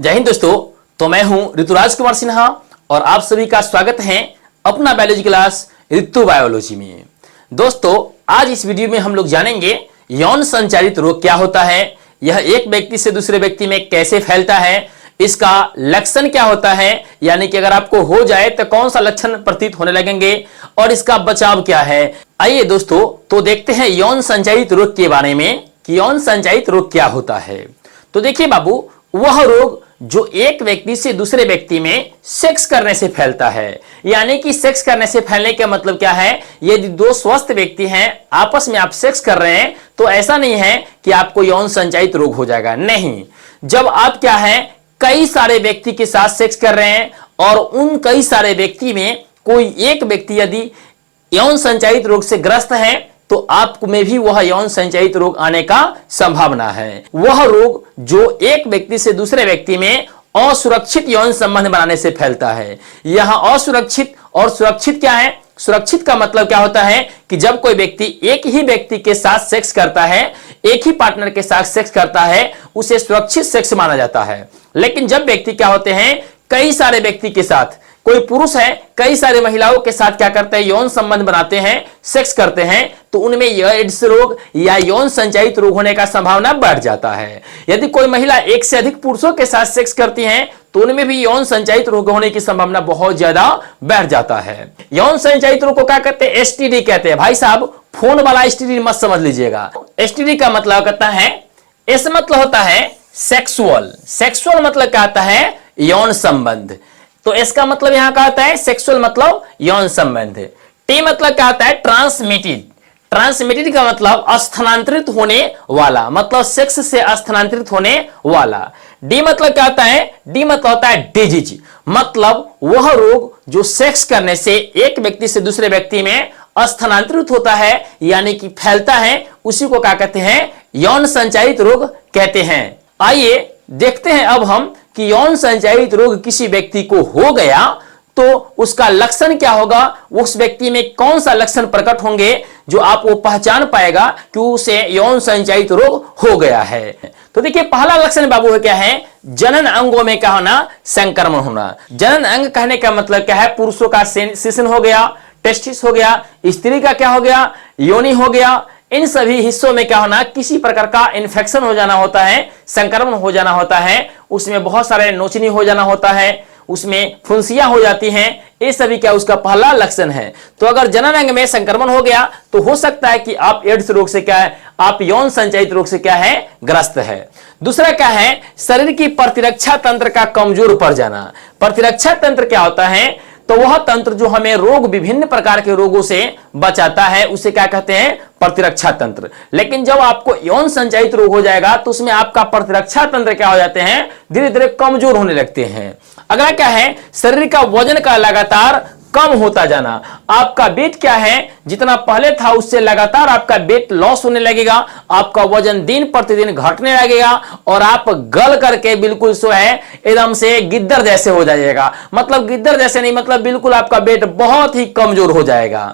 जय हिंद दोस्तों। तो मैं हूं ऋतुराज कुमार सिन्हा और आप सभी का स्वागत है अपना बायोलॉजी क्लास ऋतु बायोलॉजी में। दोस्तों आज इस वीडियो में हम लोग जानेंगे यौन संचारित रोग क्या होता है, यह एक व्यक्ति से दूसरे व्यक्ति में कैसे फैलता है, इसका लक्षण क्या होता है, यानी कि अगर आपको हो जाए तो कौन सा लक्षण प्रतीत होने लगेंगे और इसका बचाव क्या है। आइए दोस्तों तो देखते हैं यौन संचारित रोग के बारे में कि यौन संचारित रोग क्या होता है। तो देखिए बाबू, वह रोग जो एक व्यक्ति से दूसरे व्यक्ति में सेक्स करने से फैलता है, यानी कि सेक्स करने से फैलने का मतलब क्या है, यदि दो स्वस्थ व्यक्ति हैं आपस में आप सेक्स कर रहे हैं तो ऐसा नहीं है कि आपको यौन संचारित रोग हो जाएगा। नहीं, जब आप क्या है कई सारे व्यक्ति के साथ सेक्स कर रहे हैं और उन कई सारे व्यक्ति में कोई एक व्यक्ति यदि यौन संचारित रोग से ग्रस्त है तो आप में भी वह यौन संचारित रोग आने का संभावना है। वह रोग जो एक व्यक्ति से दूसरे व्यक्ति में असुरक्षित यौन संबंध बनाने से फैलता है। यहां असुरक्षित और सुरक्षित क्या है? सुरक्षित का मतलब क्या होता है कि जब कोई व्यक्ति एक ही व्यक्ति के साथ सेक्स करता है, एक ही पार्टनर के साथ सेक्स करता है, उसे सुरक्षित सेक्स माना जाता है। लेकिन जब व्यक्ति क्या होते हैं कई सारे व्यक्ति के साथ, कोई पुरुष है कई सारे महिलाओं के साथ क्या करते हैं यौन संबंध बनाते हैं, सेक्स करते हैं, तो उनमें एड्स रोग या यौन संचारित रोग होने का संभावना बढ़ जाता है। यदि कोई महिला एक से अधिक पुरुषों के साथ सेक्स करती हैं तो उनमें भी यौन संचारित रोग होने की संभावना बहुत ज्यादा बढ़ जाता है। यौन संचारित रोग को क्या कहते हैं? एसटीडी कहते हैं। भाई साहब फोन वाला एसटीडी मत समझ लीजिएगा। एसटीडी का मतलब कहता है, एस मतलब होता है सेक्सुअल, सेक्सुअल मतलब क्या आता है? यौन संबंध। तो इसका मतलब यहां क्या आता है? सेक्सुअल मतलब यौन संबंध। टी मतलब क्या आता है? ट्रांसमिटेड, ट्रांसमिटेड का मतलब स्थानांतरित होने वाला, मतलब सेक्स से स्थानांतरित होने वाला। डी मतलब क्या आता है? डी मतलब होता है डिजीज, मतलब वह रोग जो सेक्स करने से एक व्यक्ति से दूसरे व्यक्ति में स्थानांतरित होता है यानी कि फैलता है, उसी को क्या कहते हैं? यौन संचारित रोग कहते हैं। आइए देखते हैं अब हम कि यौन संचारित रोग किसी व्यक्ति को हो गया तो उसका लक्षण क्या होगा, उस व्यक्ति में कौन सा लक्षण प्रकट होंगे जो आप वो पहचान पाएगा कि उसे यौन संचारित रोग हो गया है। तो देखिए पहला लक्षण बाबू है क्या है? जनन अंगों में क्या होना? संक्रमण होना। जनन अंग कहने का मतलब क्या है? पुरुषों का शिश्न हो गया, टेस्टिस हो गया, स्त्री का क्या हो गया? योनि हो गया। इन सभी हिस्सों में क्या होना? किसी प्रकार का इन्फेक्शन हो जाना होता है, संक्रमण हो जाना होता है, उसमें बहुत सारे नोचनी हो जाना होता है, उसमें फुंसियां हो जाती हैं। ये सभी क्या उसका पहला लक्षण है। तो अगर जनन अंग में संक्रमण हो गया तो हो सकता है कि आप एड्स रोग से क्या है, आप यौन संचारित रोग से क्या है? ग्रस्त है। दूसरा क्या है? शरीर की प्रतिरक्षा तंत्र का कमजोर पड़ जाना। प्रतिरक्षा तंत्र क्या होता है? तो वह तंत्र जो हमें रोग, विभिन्न प्रकार के रोगों से बचाता है, उसे क्या कहते हैं? प्रतिरक्षा तंत्र। लेकिन जब आपको यौन संचारित रोग हो जाएगा तो उसमें आपका प्रतिरक्षा तंत्र क्या हो जाते हैं? धीरे धीरे कमजोर होने लगते हैं। अगला क्या है? शरीर का वजन का लगातार कम होता जाना। आपका वेट क्या है? जितना पहले था उससे लगातार आपका वेट लॉस होने लगेगा, आपका वजन दिन प्रतिदिन घटने लगेगा और आप गल करके बिल्कुल सो है एकदम से गिद्दर जैसे हो जाइएगा। मतलब गिद्दर जैसे नहीं, मतलब बिल्कुल आपका वेट बहुत ही कमजोर हो जाएगा।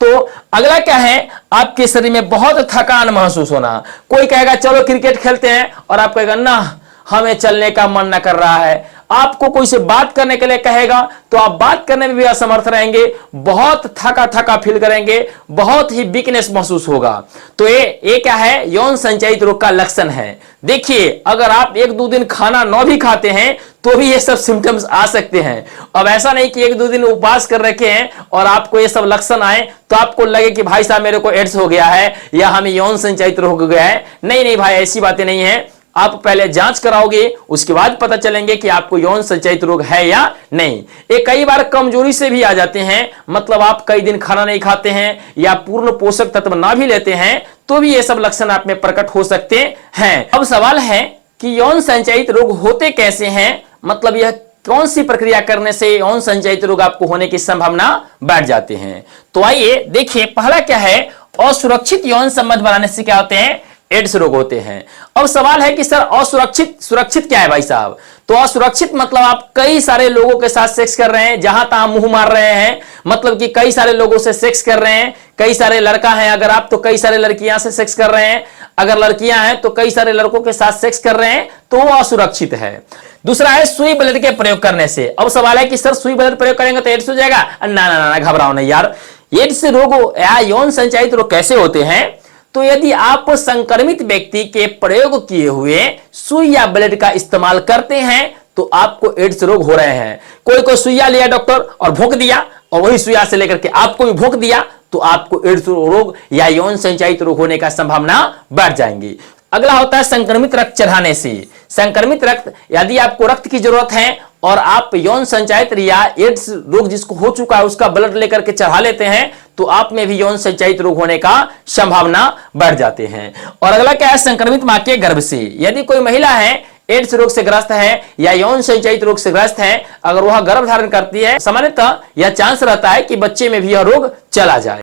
तो अगला क्या है? आपके शरीर में बहुत थकान महसूस होना। कोई कहेगा चलो क्रिकेट खेलते हैं और आप कहेगा ना हमें चलने का मन ना कर रहा है। आपको कोई से बात करने के लिए कहेगा तो आप बात करने में भी असमर्थ रहेंगे, बहुत थका थका फील करेंगे, बहुत ही वीकनेस महसूस होगा। तो ये क्या है? यौन संचारित रोग का लक्षण है। देखिए अगर आप एक दो दिन खाना न भी खाते हैं तो भी ये सब सिम्टम्स आ सकते हैं। अब ऐसा नहीं कि एक दो दिन उपवास कर रखे हैं और आपको ये सब लक्षण आए तो आपको लगे कि भाई साहब मेरे को एड्स हो गया है या हमें यौन संचारित रोग हो गया है। नहीं नहीं भाई, ऐसी बातें नहीं है। आप पहले जांच कराओगे, उसके बाद पता चलेंगे कि आपको यौन संचारित रोग है या नहीं। ये कई बार कमजोरी से भी आ जाते हैं, मतलब आप कई दिन खाना नहीं खाते हैं या पूर्ण पोषक तत्व ना भी लेते हैं तो भी ये सब लक्षण आप में प्रकट हो सकते हैं। अब सवाल है कि यौन संचारित रोग होते कैसे हैं, मतलब यह कौन सी प्रक्रिया करने से यौन संचारित रोग आपको होने की संभावना बढ़ जाते हैं। तो आइए देखिए पहला क्या है? असुरक्षित यौन संबंध बनाने से क्या होते हैं? एड्स रोग होते हैं। अब सवाल है कि सर असुरक्षित, सुरक्षित क्या है भाई साहब? तो असुरक्षित मतलब आप कई सारे लोगों के साथ सेक्स कर रहे हैं, जहां तहां मुंह मार रहे हैं, मतलब कि कई सारे लोगों से सेक्स कर रहे हैं। कई सारे लड़का हैं अगर आप तो कई सारे लड़कियां से सेक्स कर रहे हैं, अगर लड़कियां हैं तो कई सारे लड़कों के साथ सेक्स कर रहे हैं, तो वो असुरक्षित है। दूसरा है सुई ब्लेड के प्रयोग करने से। अब सवाल है कि सर सुई ब्लेड प्रयोग करेंगे तो एड्स हो जाएगा? ना ना ना, घबराओ नहीं यार। एड्स रोग या यौन संचारित रोग कैसे होते हैं? तो यदि आप संक्रमित व्यक्ति के प्रयोग किए हुए सुई या ब्लेड का इस्तेमाल करते हैं तो आपको एड्स रोग हो रहे हैं। कोई सुइया लिया डॉक्टर और भोंक दिया, और वही सुइया से लेकर के आपको भी भोंक दिया, तो आपको एड्स रोग या यौन संचारित रोग होने का संभावना बढ़ जाएंगी। अगला होता है संक्रमित रक्त चढ़ाने से। संक्रमित रक्त, यदि आपको रक्त की जरूरत है और आप यौन संचारित या एड्स रोग जिसको हो चुका है उसका ब्लड लेकर के चढ़ा लेते हैं तो आप में भी यौन संचारित रोग होने का संभावना बढ़ जाते हैं। और अगला क्या है? संक्रमित मां के गर्भ से। यदि कोई महिला है एड्स रोग से ग्रस्त है या यौन संचारित रोग से ग्रस्त है, अगर वह गर्भ धारण करती है, सामान्यतः यह चांस रहता है कि बच्चे में भी यह रोग चला जाए।